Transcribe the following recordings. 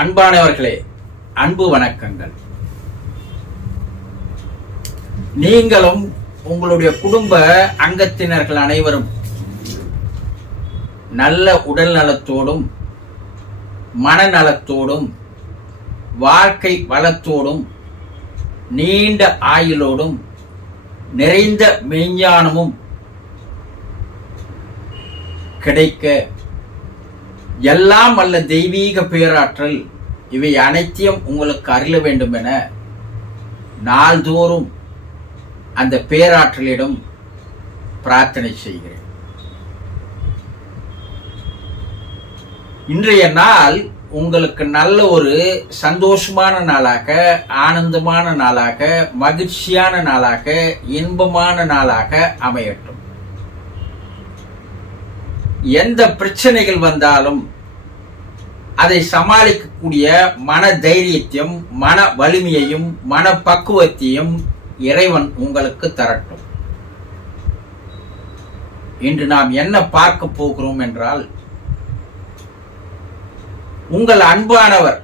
அன்பானவர்களே, அன்பு வணக்கங்கள். நீங்களும் உங்களுடைய குடும்ப அங்கத்தினர்கள் அனைவரும் நல்ல உடல் நலத்தோடும் மனநலத்தோடும் வாழ்க்கை வளத்தோடும் நீண்ட ஆயுளோடும் நிறைந்த மெய்ஞானமும் கிடைக்க எல்லாம் வல்ல தெய்வீக பேராற்றல் இவை அனைத்தையும் உங்களுக்கு அருள வேண்டும் என நாள்தோறும் அந்த பேராற்றலிடம் பிரார்த்தனை செய்கிறேன். இன்றைய நாள் உங்களுக்கு நல்ல ஒரு சந்தோஷமான நாளாக, ஆனந்தமான நாளாக, மகிழ்ச்சியான நாளாக, இன்பமான நாளாக அமையட்டும். எந்த பிரச்சனைகள் வந்தாலும் அதை சமாளிக்கக்கூடிய மன தைரியத்தையும் மன வலிமையையும் மன பக்குவத்தையும் இறைவன் உங்களுக்கு தரட்டும். இன்று நாம் என்ன பார்க்க போகிறோம் என்றால், உங்கள் அன்பானவர்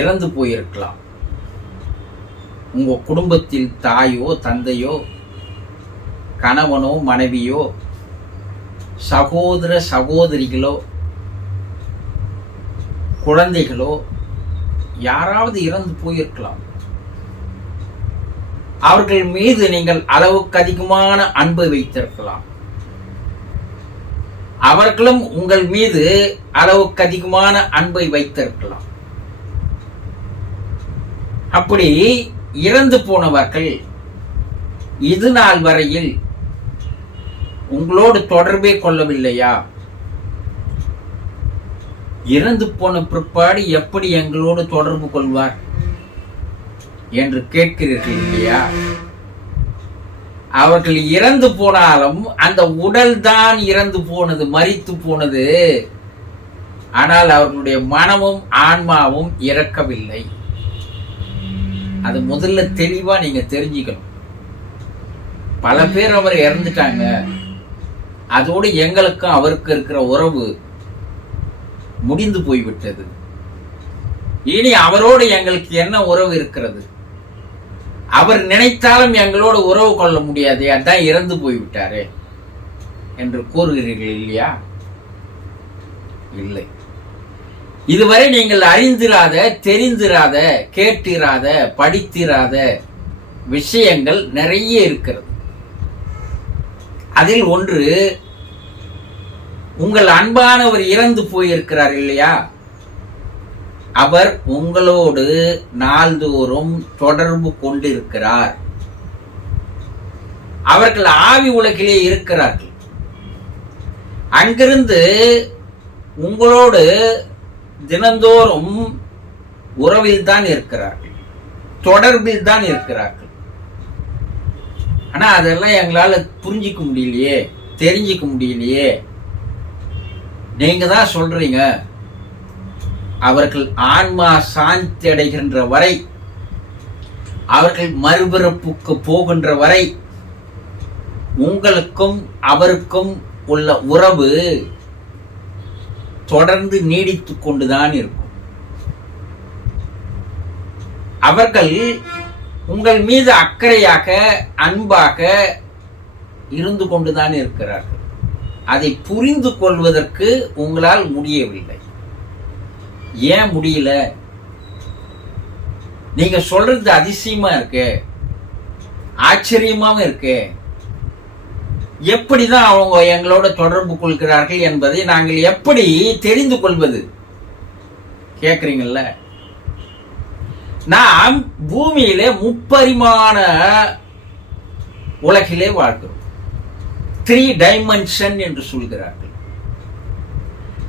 இறந்து போயிருக்கலாம். உங்க குடும்பத்தில் தாயோ தந்தையோ கணவனோ மனைவியோ சகோதர சகோதரிகளோ குழந்தைகளோ யாராவது இறந்து போயிருக்கலாம். அவர்கள் மீது நீங்கள் அளவுக்கு அதிகமான அன்பை வைத்திருக்கலாம். அவர்களும் உங்கள் மீது அளவுக்கு அதிகமான அன்பை வைத்திருக்கலாம். அப்படி இறந்து போனவர்கள் இது நாள் வரையில் உங்களோடு தொடர்பே கொள்ளவில்லையா? இறந்து போன பிற்பாடு எப்படி எங்களோடு தொடர்பு கொள்வார் என்று கேட்கிறீர்கள் இல்லையா? அவர்கள் இறந்து போனாலும் அந்த உடல் தான் இறந்து போனது, மரித்து போனது. ஆனால் அவர்களுடைய மனமும் ஆன்மாவும் இறக்கவில்லை. அது முதல்ல தெளிவா நீங்க தெரிஞ்சுக்கணும். பல பேர் அவர் இறந்துட்டாங்க, அதோடு எங்களுக்கும் அவருக்கு இருக்கிற உறவு முடிந்து போய்விட்டது. இனி அவரோடு எங்களுக்கு என்ன உறவு இருக்கிறது? அவர் நினைத்தாலும் எங்களோடு உறவு கொள்ள முடியாது, அதான் இறந்து போய்விட்டாரே என்று கூறுகிறீர்கள் இல்லையா? இல்லை. இதுவரை நீங்கள் அறிந்திராத, தெரிந்திராத, கேட்டிராத, படித்திராத விஷயங்கள் நிறைய இருக்கிறது. அதில் ஒன்று, உங்கள் அன்பானவர் இறந்து போயிருக்கிறார் இல்லையா? அவர் உங்களோடு நாள்தோறும் தொடர்பு கொண்டிருக்கிறார். அவர்கள் ஆவி உலகிலே இருக்கிறார்கள். அங்கிருந்து உங்களோடு தினந்தோறும் உறவில் தான் இருக்கிறார்கள், தொடர்பில் தான் இருக்கிறார்கள். ஆனா அதெல்லாம் எங்களால புரிஞ்சிக்க முடியலையே, தெரிஞ்சிக்க முடியலையே. நீங்க தான் சொல்றீங்க, அவர்கள் ஆன்மா சாந்தி அடைகின்ற வரை, அவர்கள் மறுபிறப்புக்கு போகின்ற வரை உங்களுக்கும் அவருக்கும் உள்ள உறவு தொடர்ந்து நீடித்துக் கொண்டுதான் இருக்கும். அவர்கள் உங்கள் மீது அக்கறையாக, அன்பாக இருந்து கொண்டுதான் இருக்கிறார்கள். அதை புரிந்து கொள்வதற்கு உங்களால் முடியவில்லை. ஏன் முடியல? நீங்க சொல்றது அதிசயமா இருக்கு, ஆச்சரியமாவும் இருக்கு. எப்படிதான் அவங்க எங்களோட தொடர்பு கொள்கிறார்கள் என்பதை நாங்கள் எப்படி தெரிந்து கொள்வது கேக்குறீங்கல்ல? நாம் பூமியிலே முப்பரிமாண உலகிலே வாழ்கிறோம். 3 டைமென்ஷன் என்று சொல்கிறார்கள்.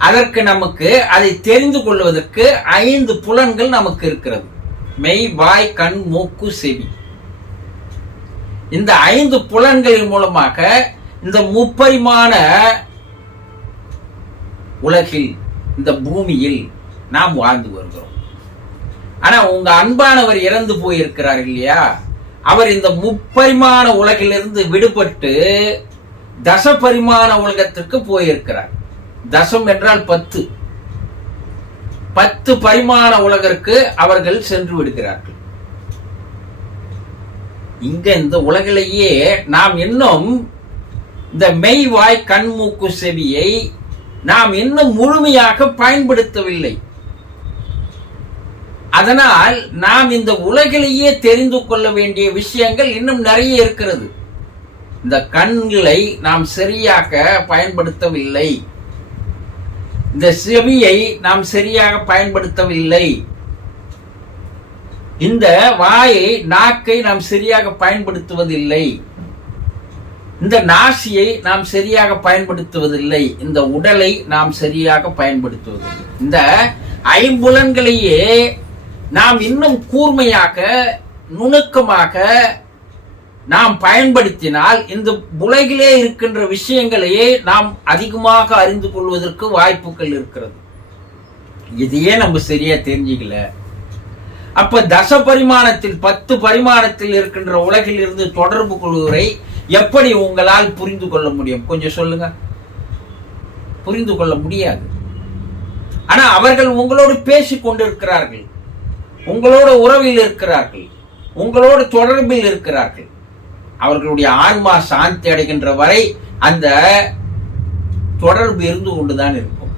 அதற்கு நமக்கு அதை தெரிந்து கொள்வதற்கு 5 புலன்கள் நமக்கு இருக்கிறது. மெய், வாய், கண், மூக்கு, செவி. இந்த 5 புலன்களின் மூலமாக இந்த முப்பரிமாண உலகில், இந்த பூமியில் நாம் வாழ்ந்து வருகிறோம். ஆனா உங்க அன்பானவர் இறந்து போயிருக்கிறார் இல்லையா? அவர் இந்த முப்பரிமாண உலகிலிருந்து விடுபட்டு தசபரிமாண உலகத்திற்கு போயிருக்கிறார். தசம் என்றால் 10, 10 பரிமாண உலகிற்கு அவர்கள் சென்று விடுகிறார்கள். இங்க இந்த உலகிலேயே நாம் இன்னும் இந்த மெய் வாய் கண் மூக்கு செவியை நாம் இன்னும் முழுமையாக பயன்படுத்தவில்லை. அதனால் நாம் இந்த உலகிலேயே தெரிந்து கொள்ள வேண்டிய விஷயங்கள் இன்னும் நிறைய இருக்கிறது. இந்த கண்களை நாம் சரியாக பயன்படுத்தவில்லை, இந்த செவியை நாம் சரியாக பயன்படுத்தவில்லை, இந்த வாயை நாக்கை நாம் சரியாக பயன்படுத்துவதில்லை, இந்த நாசியை நாம் சரியாக பயன்படுத்துவதில்லை, இந்த உடலை நாம் சரியாக பயன்படுத்துவதில்லை. இந்த ஐம்புலன்களையே நாம் இன்னும் கூர்மையாக நுணுக்கமாக நாம் பயன்படுத்தினால் இந்த உலகிலே இருக்கின்ற விஷயங்களையே நாம் அதிகமாக அறிந்து கொள்வதற்கு வாய்ப்புகள் இருக்கிறது. இதையே நம்ம சரியா தெரிஞ்சுக்கல. அப்ப தச பரிமாணத்தில் 10 பரிமாணத்தில் இருக்கின்ற உலகில் இருந்து தொடர்பு கொள்வதை எப்படி உங்களால் புரிந்து கொள்ள முடியும்? கொஞ்சம் சொல்லுங்க. புரிந்து கொள்ள முடியாது. ஆனா அவர்கள் உங்களோடு பேசிக் கொண்டிருக்கிறார்கள், உங்களோட உறவில் இருக்கிறார்கள், உங்களோட தொடர்பில் இருக்கிறார்கள். அவர்களுடைய ஆன்மா சாந்தி அடைகின்ற வரை அந்த தொடர்பு இருந்து கொண்டுதான் இருக்கும்.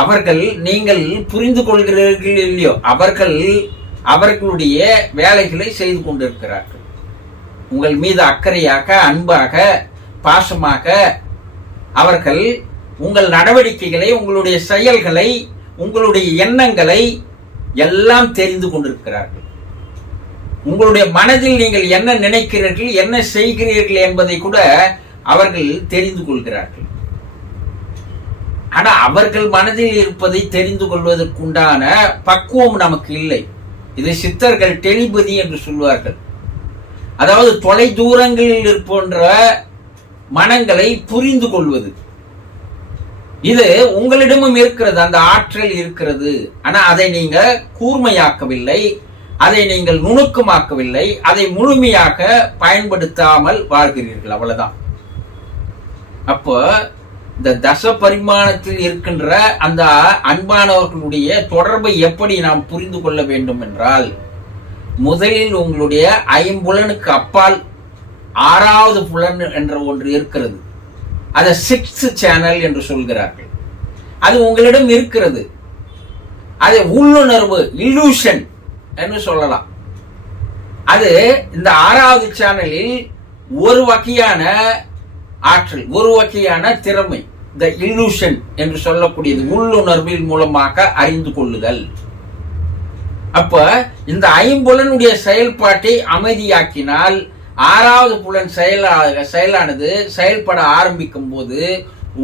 அவர்கள் நீங்கள் புரிந்து கொள்கிறீர்கள் இல்லையோ, அவர்கள் அவர்களுடைய வேலைகளை செய்து கொண்டிருக்கிறார்கள். உங்கள் மீது அக்கறையாக, அன்பாக, பாசமாக அவர்கள் உங்கள் நடவடிக்கைகளை, உங்களுடைய செயல்களை, உங்களுடைய எண்ணங்களை எல்லாம் தெரிந்து கொண்டிருக்கிறார்கள். உங்களுடைய மனதில் நீங்கள் என்ன நினைக்கிறீர்கள், என்ன செய்கிறீர்கள் என்பதை கூட அவர்கள் தெரிந்து கொள்கிறார்கள். ஆனா அவர்கள் மனதில் இருப்பதை தெரிந்து கொள்வதற்குண்டான பக்குவம் நமக்கு இல்லை. இதை சித்தர்கள் டெலிபதி என்று சொல்வார்கள். அதாவது தொலை தூரங்களில் இருக்கின்ற மனங்களை புரிந்து கொள்வது. இது உங்களிடமும் இருக்கிறது, அந்த ஆற்றல் இருக்கிறது. ஆனா அதை நீங்க கூர்மையாக்கவில்லை, அதை நீங்கள் நுணுக்கமாக்கவில்லை, அதை முழுமையாக பயன்படுத்தாமல் வாழ்கிறீர்கள், அவ்வளவுதான். அப்போ இந்த தச பரிமாணத்தில் இருக்கின்ற அந்த அன்பானவர்களுடைய தொடர்பை எப்படி நாம் புரிந்து கொள்ள வேண்டும் என்றால், முதலில் உங்களுடைய ஐம்புலனுக்கு அப்பால் 6வது புலன் என்ற ஒன்று இருக்கிறது. அதை 6th சேனல் என்று சொல்கிறார்கள். அது உங்களிடம் இருக்கிறது. அது உள்ளுணர்வு, இல்லூஷன் என்று சொல்லலாம். அது இந்த 6வது சேனலில் ஒரு வகையான ஆற்றல், ஒரு வகையான திறமை, இந்த இல்லூஷன் என்று சொல்லக்கூடியது உள்ளுணர்வின் மூலமாக அறிந்து கொள்ளுதல். அப்ப இந்த ஐம்புலனுடைய செயல்பாட்டை அமைதியாக்கினால் 6வது புலன் செயலானது செயல்பட ஆரம்பிக்கும் போது,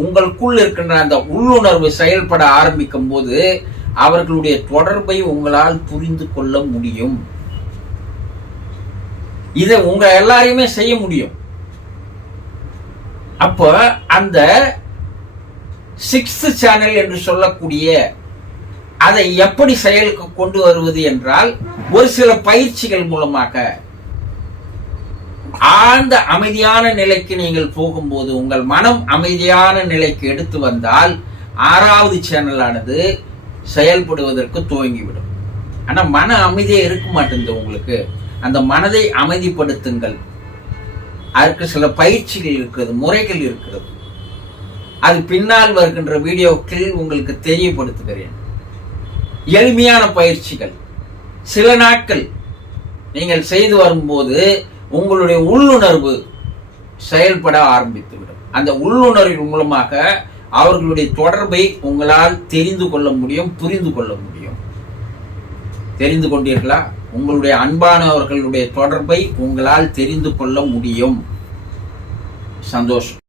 உங்களுக்குள் இருக்கின்ற அந்த உள்ளுணர்வு செயல்பட ஆரம்பிக்கும் போது அவர்களுடைய தொடர்பை உங்களால் புரிந்து கொள்ள முடியும். இதை உங்க எல்லாரையுமே செய்ய முடியும். அப்ப அந்த 6th சேனல் என்று சொல்லக்கூடிய அதை எப்படி செயலுக்கு கொண்டு வருவது என்றால், ஒரு சில பயிற்சிகள் மூலமாக ஆழ்ந்த அமைதியான நிலைக்கு நீங்கள் போகும்போது, உங்கள் மனம் அமைதியான நிலைக்கு எடுத்து வந்தால் 6வது சேனலானது செயல்படுவதற்கு துவங்கிவிடும். ஆனா மன அமைதியே இருக்க மாட்டேங்குது உங்களுக்கு. அந்த மனதை அமைதிப்படுத்துங்கள். அதற்கு சில பயிற்சிகள் இருக்கிறது, முறைகள் இருக்கிறது. அது பின்னால் வருகின்ற வீடியோக்கள் உங்களுக்கு தெரியப்படுத்துகிறேன். எளிமையான பயிற்சிகள். சில நாட்கள் நீங்கள் செய்து வரும்போது உங்களுடைய உள்ளுணர்வு செயல்பட ஆரம்பித்துவிடும். அந்த உள்ளுணர்வின் மூலமாக அவர்களுடைய தொடர்பை உங்களால் தெரிந்து கொள்ள முடியும், புரிந்து கொள்ள முடியும். தெரிந்து கொண்டீர்களா? உங்களுடைய அன்பானவர்களுடைய தொடர்பை உங்களால் தெரிந்து கொள்ள முடியும். சந்தோஷம்.